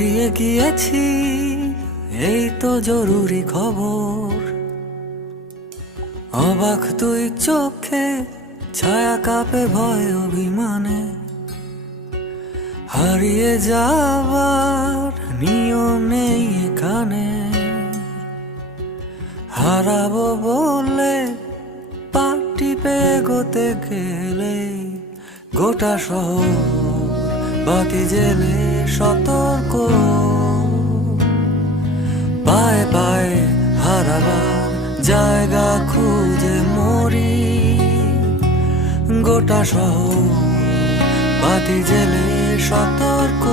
হারিয়ে গিয়েছি, এই তো জরুরি খবর। অবাক তুই চোখে, ছায়া কাঁপে ভয় অভিমানে। হারিয়ে যাবার নিয়ম নেই এখানে। হারাবো বলে পাটি পে গোতে গেলে গোটা শহর বাতি জেলে সতর্ক। পায়ে পায়ে হারাবার জায়গা খুঁজে মরি, গোটা শহর বাতি জেলে সতর্ক।